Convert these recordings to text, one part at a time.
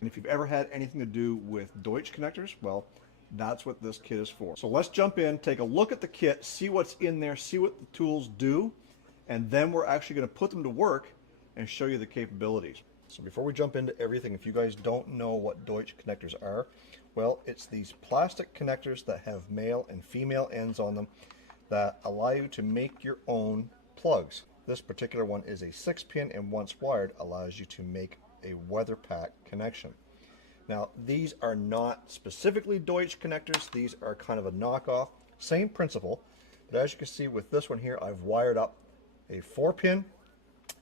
And if you've ever had anything to do with Deutsch connectors, well, that's what this kit is for. So let's jump in, take a look at the kit, see what's in there, see what the tools do, and then we're actually going to put them to work and show you the capabilities. So before we jump into everything, if you guys don't know what Deutsch connectors are, well, it's these plastic connectors that have male and female ends on them that allow you to make your own plugs. This particular one is a 6-pin, and once wired allows you to make a weather pack connection. Now, these are not specifically Deutsch connectors. These are kind of a knockoff. Same principle, but as you can see with this one here, I've wired up a 4-pin,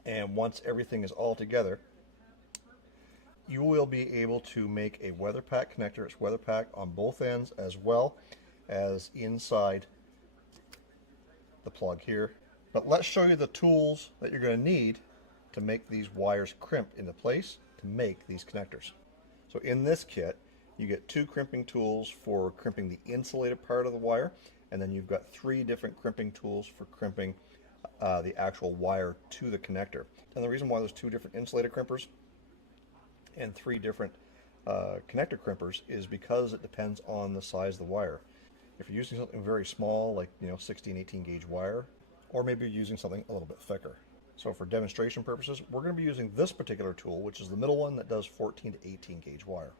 and once everything is all together, you will be able to make a weather pack connector. It's weather pack on both ends as well as inside the plug here. But let's show you the tools that you're going to need to make these wires crimp into place to make these connectors. So in this kit, you get 2 crimping tools for crimping the insulated part of the wire, and then you've got 3 different crimping tools for crimping the actual wire to the connector. And the reason why there's 2 different insulated crimpers and 3 different connector crimpers is because it depends on the size of the wire. If you're using something very small, like 16, 18 gauge wire, or maybe you're using something a little bit thicker. So for demonstration purposes, we're going to be using this particular tool, which is the middle one that does 14 to 18 gauge wire.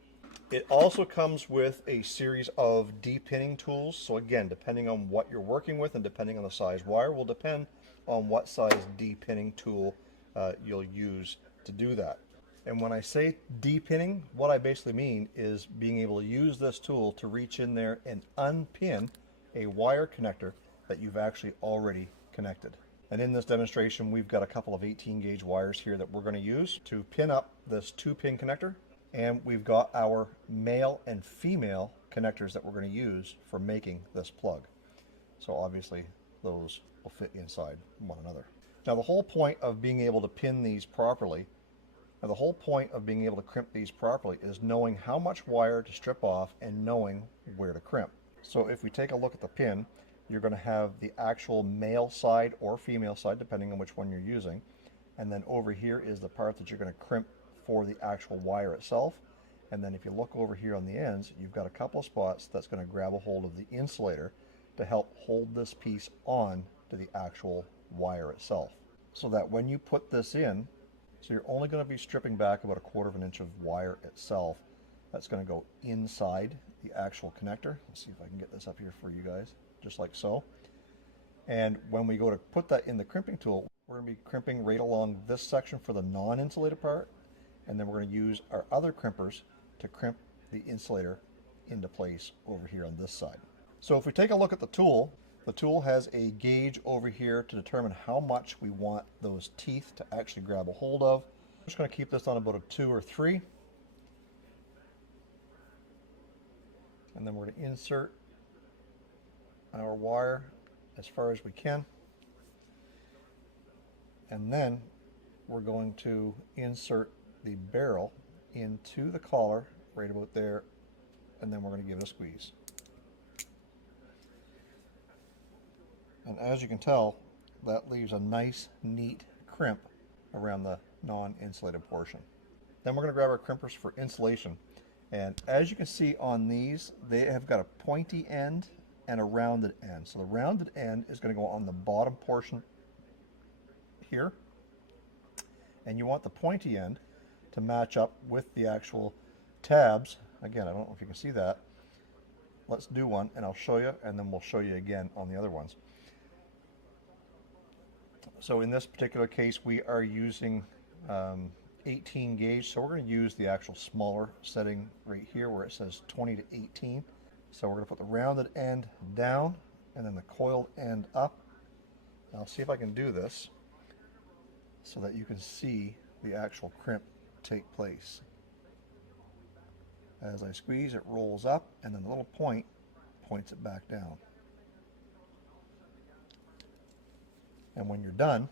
It also comes with a series of de-pinning tools. So again, depending on what you're working with and depending on the size wire will depend on what size de-pinning tool you'll use to do that. And when I say de-pinning, what I basically mean is being able to use this tool to reach in there and unpin a wire connector that you've actually already connected. And in this demonstration, we've got a couple of 18 gauge wires here that we're going to use to pin up this 2-pin connector. And we've got our male and female connectors that we're going to use for making this plug. So obviously those will fit inside one another. Now the whole point of being able to pin these properly, or the whole point of being able to crimp these properly, is knowing how much wire to strip off and knowing where to crimp. So if we take a look at the pin, you're going to have the actual male side or female side, depending on which one you're using. And then over here is the part that you're going to crimp for the actual wire itself. And then if you look over here on the ends, you've got a couple of spots that's going to grab a hold of the insulator to help hold this piece on to the actual wire itself. So that when you put this in, so you're only going to be stripping back about 1/4 of an inch of wire itself. That's going to go inside the actual connector. Let's see if I can get this up here for you guys, just like so. And when we go to put that in the crimping tool, we're going to be crimping right along this section for the non-insulated part, and then we're going to use our other crimpers to crimp the insulator into place over here on this side. So if we take a look at the tool has a gauge over here to determine how much we want those teeth to actually grab a hold of. I'm just going to keep this on about a 2 or 3. And then we're going to insert our wire as far as we can. And then we're going to insert the barrel into the collar right about there, and then we're going to give it a squeeze. And as you can tell, that leaves a nice, neat crimp around the non-insulated portion. Then we're going to grab our crimpers for insulation. And as you can see on these, they have got a pointy end and a rounded end. So the rounded end is going to go on the bottom portion here. And you want the pointy end to match up with the actual tabs. Again, I don't know if you can see that. Let's do one and I'll show you, and then we'll show you again on the other ones. So in this particular case, we are using 18 gauge, so we're going to use the actual smaller setting right here where it says 20 to 18. So we're going to put the rounded end down and then the coiled end up. And I'll see if I can do this so that you can see the actual crimp take place. As I squeeze, it rolls up, and then the little point points it back down. And when you're done,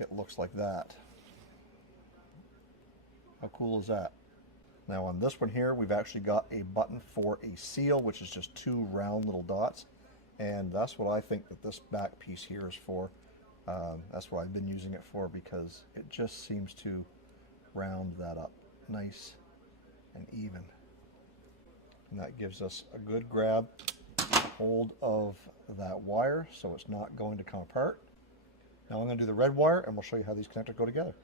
it looks like that. How cool is that? Now on this one here, we've actually got a button for a seal, which is just 2 round little dots. And that's what I think that this back piece here is for. That's what I've been using it for, because it just seems to round that up nice and even. And that gives us a good grab hold of that wire so it's not going to come apart. Now I'm going to do the red wire and we'll show you how these connectors go together.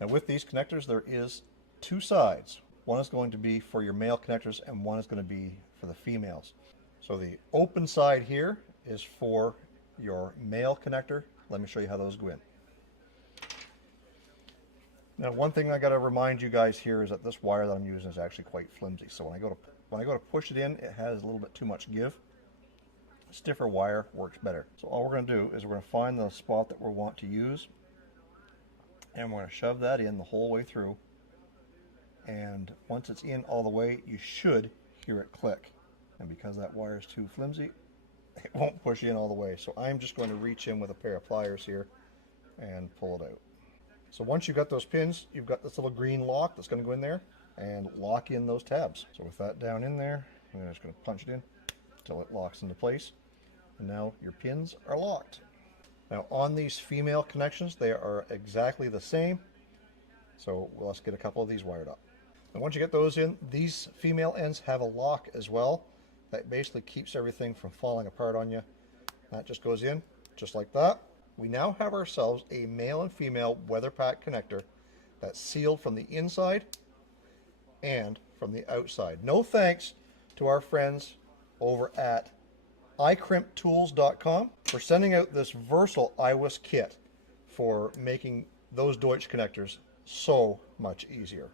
Now with these connectors there is two sides. One is going to be for your male connectors and one is going to be for the females. So the open side here is for your male connector. Let me show you how those go in. Now one thing I got to remind you guys here is that this wire that I'm using is actually quite flimsy. So when I go to push it in, it has a little bit too much give. Stiffer wire works better. So all we're going to do is we're going to find the spot that we want to use and we're going to shove that in the whole way through. And once it's in all the way, you should hear it click. And because that wire is too flimsy, it won't push in all the way. So I'm just going to reach in with a pair of pliers here and pull it out. So once you've got those pins, you've got this little green lock that's going to go in there and lock in those tabs. So with that down in there, I'm just going to punch it in until it locks into place. And now your pins are locked. Now on these female connections, they are exactly the same. So let's get a couple of these wired up. And once you get those in, these female ends have a lock as well that basically keeps everything from falling apart on you. That just goes in just like that. We now have ourselves a male and female weather pack connector that's sealed from the inside and from the outside. No thanks to our friends over at iCrimptools.com for sending out this versatile IWISS kit for making those Deutsch connectors so much easier.